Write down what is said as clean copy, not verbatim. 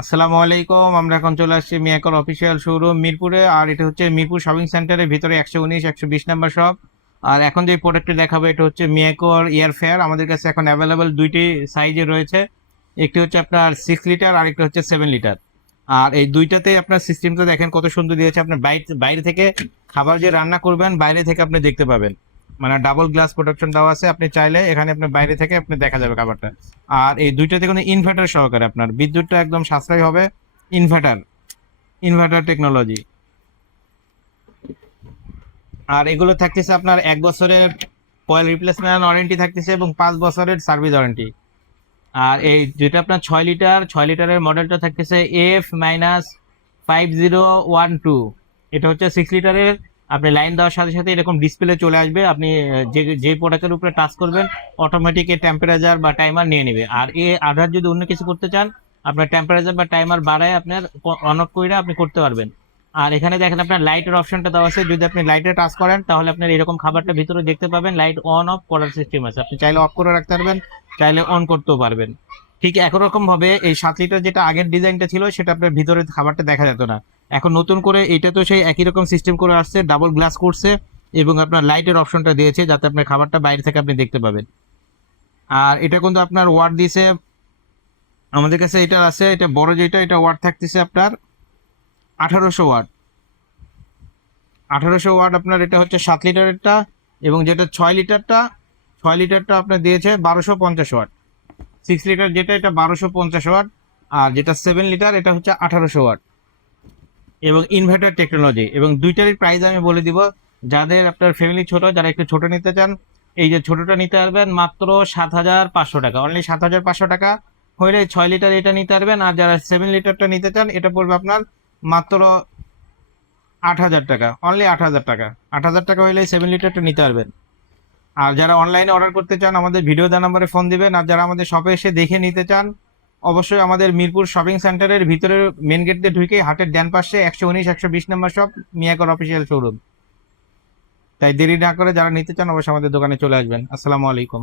আসসালামু আলাইকুম। আমরা এখন চলে আসছি মিয়াকর অফিসিয়াল শোরুম মিরপুরে। আর এটা হচ্ছে মিরপুর শপিং সেন্টারের ভিতরে 119 120 নাম্বার শপ। আর এখন যে প্রোডাক্টটি দেখাবো এটা হচ্ছে মিয়াকর ইয়ার ফেয়ার। আমাদের কাছে এখন অ্যাভেলেবেল দুইটি সাইজে রয়েছে। একটি হচ্ছে আপনার 6 লিটার আর একটা হচ্ছে 7 লিটার। আর এই দুইটাতে আপনার সিস্টেমটা দেখেন কত সুন্দর দিয়েছে। আপনার বাইরে বাইরে থেকে খাবার যে রান্না করবেন বাইরে থেকে আপনি দেখতে পাবেন। মানে ডাবল গ্লাস প্রোটেকশন দেওয়া আছে, আপনি চাইলে এখানে আপনার বাইরে থেকে আপনি দেখা যাবে খাবারটা। আর এই দুইটাতে কোনো ইনভার্টার সহকারে আপনার বিদ্যুৎটা একদম সাশ্রয় হবে। Inverter inverter technology. আর এগুলো থাকতেছে আপনার 1 বছরের কয়েল রিপ্লেসমেন্ট ওয়ারেন্টি থাকতেছে এবং 5 বছরের সার্ভিস ওয়ারেন্টি। আর এই যেটা আপনার 6 লিটার 6 লিটারের মডেলটা থাকতেছে F-5012। এটা হচ্ছে 6 লিটারের। আপনি লাইন দেওয়ার সাথে সাথে এরকম ডিসপ্লে চলে আসবে। আপনি যে প্রোডাক্টের উপরে টাচ করবেন অটোমেটিক টেম্পারেচার বা টাইমার নিয়ে নেবে। আর আধার যদি অন্য কিছু করতে চান আপনার টেম্পারেচার বা টাইমার বাড়ায় আপনার অন অফ করে আপনি করতে পারবেন। আর এখানে দেখেন আপনার লাইটের অপশনটা দেওয়া আছে। যদি আপনি লাইটে টাচ করেন তাহলে আপনার এরকম খাবারটা ভিতরে দেখতে পাবেন। লাইট অন অফ করার সিস্টেম আছে, আপনি চাইলে অফ করে রাখতে পারবেন, চাইলে অন করতেও পারবেন। ঠিক একই রকম ভাবে এই 7 লিটার যেটা আগের ডিজাইনটা ছিল সেটা আপনার ভিতরে খাবারটা দেখা যেত না। এখন নতুন করে এটা তো সেই একই রকম সিস্টেম করে আসছে, ডাবল গ্লাস করছে এবং আপনার লাইটের অপশনটা দিয়েছে যাতে আপনার খাবারটা বাইরে থেকে আপনি দেখতে পাবেন। আর এটা কিন্তু আপনার ওয়াট দিছে, আমাদের কাছে এটা আছে, এটা বড় যেটা এটা ওয়াট থাকতেছে আপনার 1800 ওয়াট। 1800 ওয়াট আপনার এটা হচ্ছে 7 লিটারেরটা। এবং যেটা 6 লিটারটা 6 লিটারটা আপনার দিয়েছে 1250 ওয়াট। 6 লিটার যেটা এটা 1250 ওয়াট। আর যেটা 7 লিটার এটা হচ্ছে 1800 ওয়াট এবং ইনভার্টার টেকনোলজি। এবং দুইটারই প্রাইস আমি বলে দিব। যাদের আপনার ফ্যামিলি ছোট, যারা একটু ছোট নিতে চান এই যে ছোটটা নিতে পারবেন মাত্র 7500 টাকা, অনলি 7500 টাকা হইলে 6 লিটার এটা নিতে পারবেন। আর যারা 7 লিটারটা নিতে চান এটা পড়বে আপনার মাত্র 8000 টাকা, অনলি 8000 টাকা। 8000 টাকা হইলে 7 লিটারটা নিতে পারবেন। আর যারা অনলাইনে অর্ডার করতে চান আমাদের ভিডিও দেওয়া নাম্বারে ফোন দিবেন। আর যারা আমাদের শপে এসে দেখে নিতে চান অবশ্যই আমাদের মিরপুর শপিং সেন্টারের ভিতরে মেন গেট দিয়ে ঢুকে হাটের ডান পাশে 119 120 নাম্বার শপ মিয়াকর অফিসিয়াল শোরুম। তাই দেরি না করে যারা নিতে চান অবশ্যই আমাদের দোকানে চলে আসবেন। আসসালামু আলাইকুম।